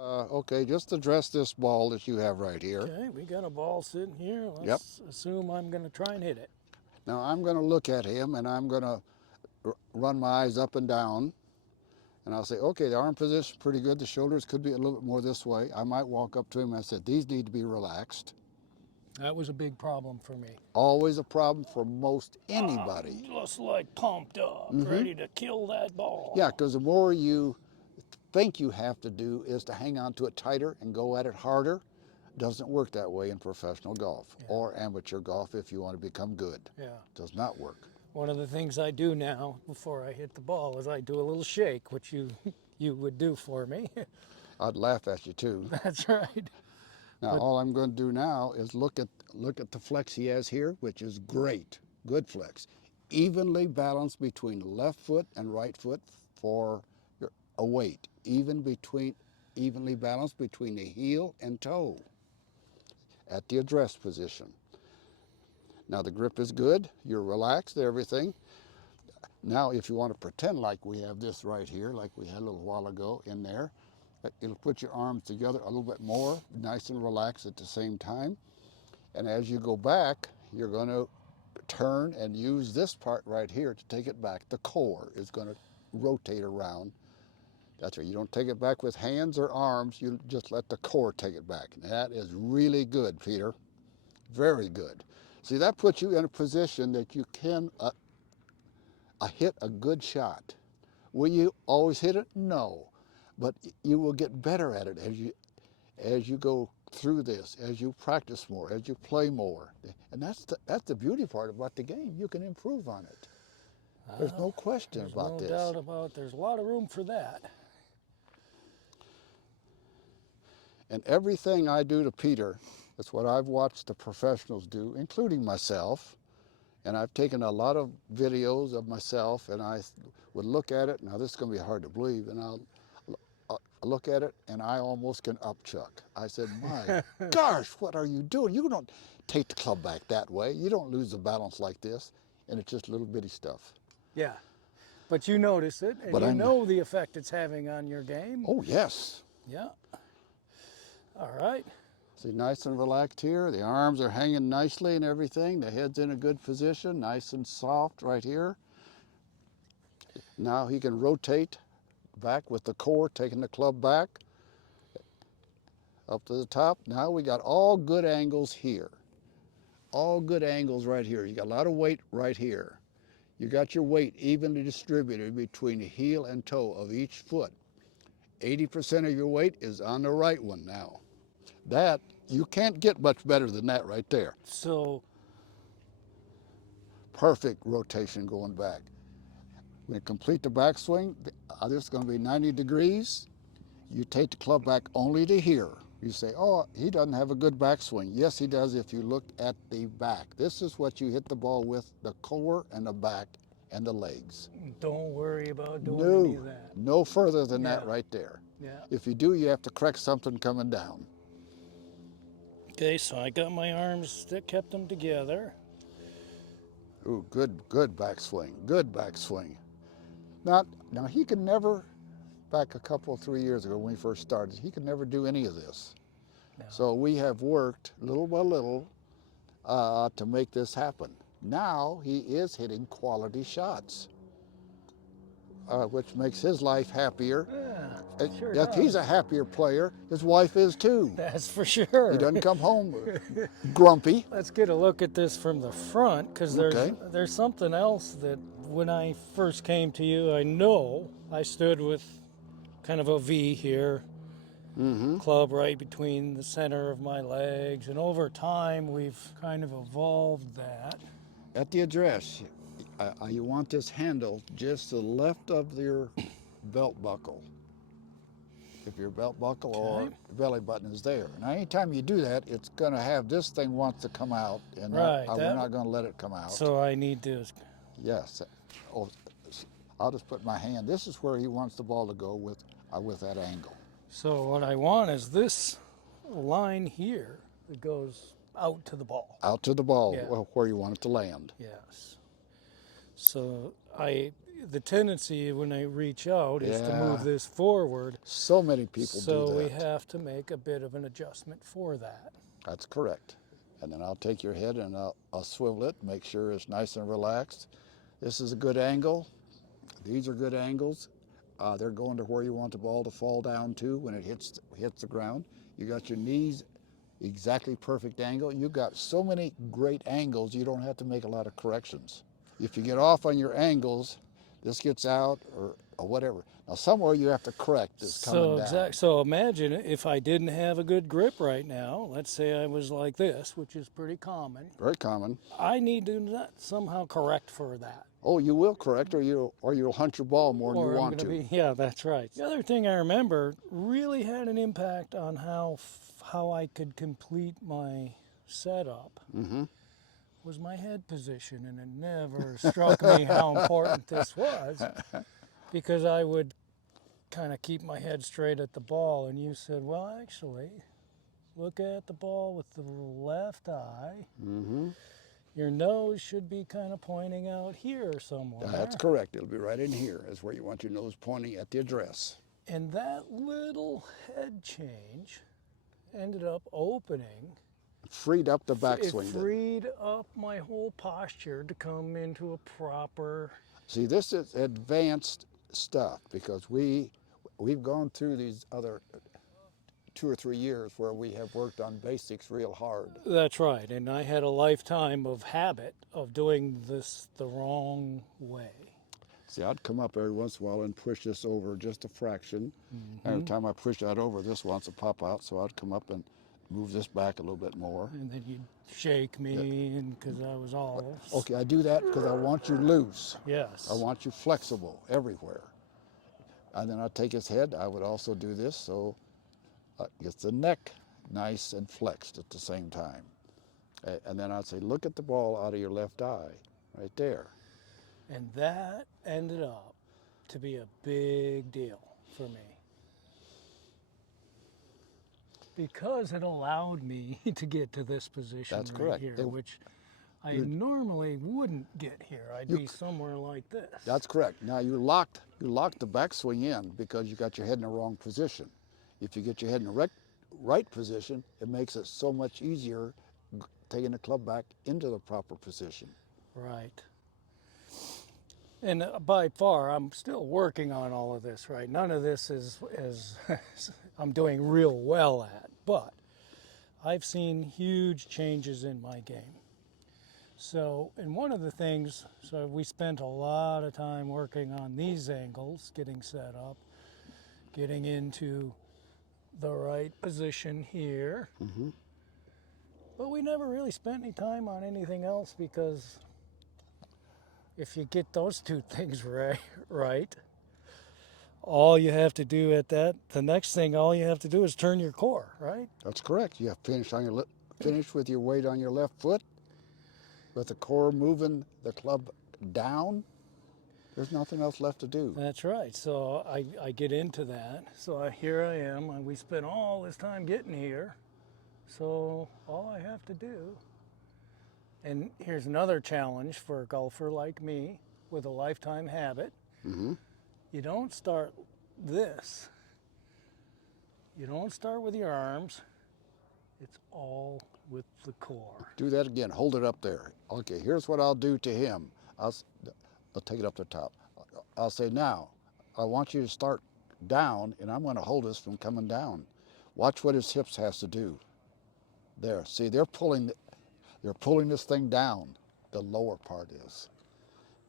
Okay, just address this ball that you have right here. Okay, we got a ball sitting here. Yep. Let's assume I'm going to try and hit it. Now I'm going to look at him and I'm going to run my eyes up and down. And I'll say, okay, the arm position is pretty good. The shoulders could be a little bit more this way. I might walk up to him and I said, these need to be relaxed. That was a big problem for me. Always a problem for most anybody. Just like pumped up, ready to kill that ball. Yeah, because the more you think you have to do is to hang on to it tighter and go at it harder. Doesn't work that way in professional golf or amateur golf if you want to become good. Yeah. Does not work. One of the things I do now before I hit the ball is I do a little shake, which you would do for me. I'd laugh at you too. That's right. Now all I'm going to do now is look at the flex he has here, which is great. Good flex. Evenly balanced between left foot and right foot for a weight. Evenly balanced between the heel and toe at the address position. Now the grip is good. You're relaxed, everything. Now if you want to pretend like we have this right here, like we had a little while ago in there, it'll put your arms together a little bit more, nice and relaxed at the same time. And as you go back, you're going to turn and use this part right here to take it back. The core is going to rotate around. That's right. You don't take it back with hands or arms. You just let the core take it back. That is really good, Peter. Very good. See, that puts you in a position that you can hit a good shot. Will you always hit it? No. But you will get better at it as you go through this, as you practice more, as you play more. And that's the beauty part about the game. You can improve on it. There's no question about this. There's no doubt about. There's a lot of room for that. And everything I do to Peter, that's what I've watched the professionals do, including myself. And I've taken a lot of videos of myself, and I would look at it. Now this is going to be hard to believe, and I'll look at it, and I almost can upchuck. I said, my gosh, what are you doing? You don't take the club back that way. You don't lose the balance like this. And it's just little bitty stuff. Yeah. But you notice it, and you know the effect it's having on your game. Oh, yes. Yeah. All right. See, nice and relaxed here. The arms are hanging nicely and everything. The head's in a good position, nice and soft right here. Now he can rotate back with the core, taking the club back up to the top. Now we got all good angles here. All good angles right here. You got a lot of weight right here. You got your weight evenly distributed between the heel and toe of each foot. 80% of your weight is on the right one now. That, you can't get much better than that right there. So, perfect rotation going back. When you complete the backswing, this is going to be 90 degrees. You take the club back only to here. You say, oh, he doesn't have a good backswing. Yes, he does if you look at the back. This is what you hit the ball with, the core and the back and the legs. Don't worry about doing any of that. No further than that right there. Yeah. If you do, you have to correct something coming down. Okay, so I got my arms that kept them together. Ooh, good backswing, good backswing. Now he could never, back a couple, 3 years ago when we first started, he could never do any of this. No. So we have worked little by little to make this happen. Now he is hitting quality shots, which makes his life happier. Yeah, sure if he's a happier player, his wife is too. That's for sure. He doesn't come home grumpy. Let's get a look at this from the front, because there's something else that when I first came to you, I know I stood with kind of a V here, club right between the center of my legs, and over time we've kind of evolved that. At the address, you want this handle just to the left of your belt buckle. If your belt buckle or belly button is there. Now, anytime you do that, it's going to have this thing wants to come out, and we're not going to let it come out. So I need to. Yes. Oh, I'll just put my hand. This is where he wants the ball to go with that angle. So what I want is this line here that goes out to the ball. Out to the ball, where you want it to land. Yes. So the tendency when I reach out is to move Yeah. this forward. So many people do So we that. have to make a bit of an adjustment for that. That's correct. And then I'll take your head and I'll swivel it, make sure it's nice and relaxed. This is a good angle. These are good angles. They're going to where you want the ball to fall down to when it hits the ground. You got your knees exactly perfect angle. You got so many great angles, you don't have to make a lot of corrections. If you get off on your angles, this gets out or whatever. Now somewhere you have to correct this coming down. So imagine if I didn't have a good grip right now. Let's say I was like this, which is pretty common. Very common. I need to somehow correct for that. Oh, you will correct, or you'll hunt your ball more than you want to. Yeah, that's right. The other thing I remember really had an impact on how I could complete my setup was my head position, and it never struck me how important this was, because I would kind of keep my head straight at the ball, and you said, well, actually, look at the ball with the left eye. Your nose should be kind of pointing out here somewhere. That's correct. It'll be right in here. Is where you want your nose pointing at the address. And that little head change ended up opening. Freed up the backswing. It freed up my whole posture to come into a proper... See, this is advanced stuff because we've gone through these other 2 or 3 years where we have worked on basics real hard. That's right, and I had a lifetime of habit of doing this the wrong way. See, I'd come up every once in a while and push this over just a fraction. Every time I push that over, this wants to pop out, so I'd come up and move this back a little bit more. And then you'd shake me because I was all... Okay, I do that because I want you loose. Yes. I want you flexible everywhere. And then I'd take his head. I would also do this, so gets the neck nice and flexed at the same time. And then I'd say, look at the ball out of your left eye, right there. And that ended up to be a big deal for me, because it allowed me to get to this position. That's right correct. Here, which I normally wouldn't get here. I'd be somewhere like this. That's correct. Now you locked the backswing in because you got your head in the wrong position. If you get your head in the right position, it makes it so much easier taking the club back into the proper position. Right. And by far, I'm still working on all of this, right? None of this is I'm doing real well at, but I've seen huge changes in my game. So, and one of the things, so we spent a lot of time working on these angles, getting set up, getting into the right position here. But we never really spent any time on anything else, because if you get those two things right, all you have to do the next thing, all you have to do is turn your core, right? That's correct. You have to finish with your weight on your left foot, with the core moving the club down. There's nothing else left to do. That's right. So I get into that. So here I am, and we spent all this time getting here. So all I have to do, and here's another challenge for a golfer like me with a lifetime habit. You don't start this. You don't start with your arms. It's all with the core. Do that again. Hold it up there. Okay, here's what I'll do to him. I'll take it up to the top. I'll say, now, I want you to start down, and I'm going to hold this from coming down. Watch what his hips has to do. There, see, they're pulling this thing down. The lower part is.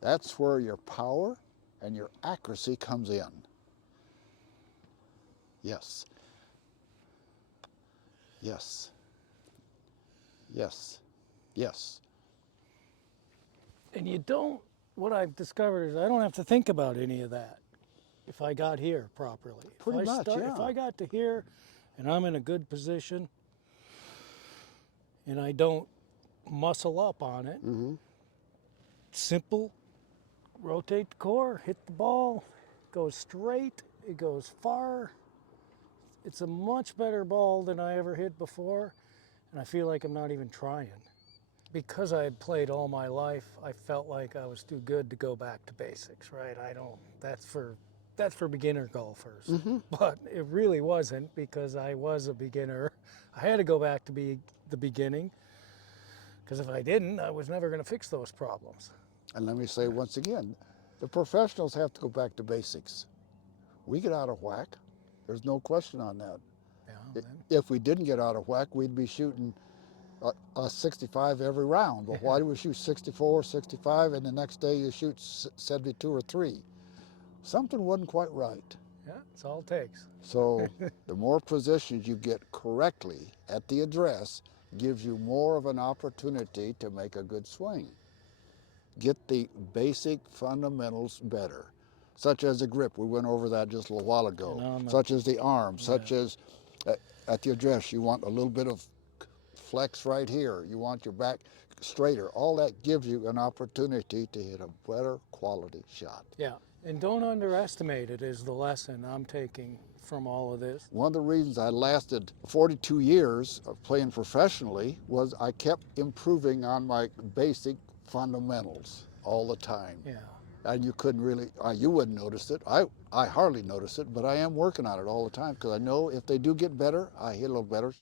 That's where your power and your accuracy comes in. Yes. Yes. Yes. Yes. And what I've discovered is I don't have to think about any of that if I got here properly. Pretty much, yeah. If I got to here and I'm in a good position and I don't muscle up on it, simple, rotate the core, hit the ball, goes straight, it goes far. It's a much better ball than I ever hit before, and I feel like I'm not even trying. because I had played all my life, I felt like I was too good to go back to basics, right? I don't, that's for beginner golfers. But it really wasn't, because I was a beginner. I had to go back to be the beginning, because if I didn't, I was never going to fix those problems. And let me say once again, the professionals have to go back to basics. We get out of whack. There's no question on that. Yeah, If we didn't get out of whack, we'd be shooting a 65 every round. But why do we shoot 64, 65, and the next day you shoot 72 or 3? Something wasn't quite right. yeah, it's all it takes. So the more positions you get correctly at the address gives you more of an opportunity to make a good swing. Get the basic fundamentals better, such as the grip. We went over that just a little while ago. Such as the arm, such as at the address, you want a little bit of flex right here. You want your back straighter. All that gives you an opportunity to hit a better quality shot. Yeah, and don't underestimate it is the lesson I'm taking from all of this. One of the reasons I lasted 42 years of playing professionally was I kept improving on my basic fundamentals all the time. Yeah. And you couldn't really, you wouldn't notice it. I hardly notice it, but I am working on it all the time, because I know if they do get better, I hit a little better.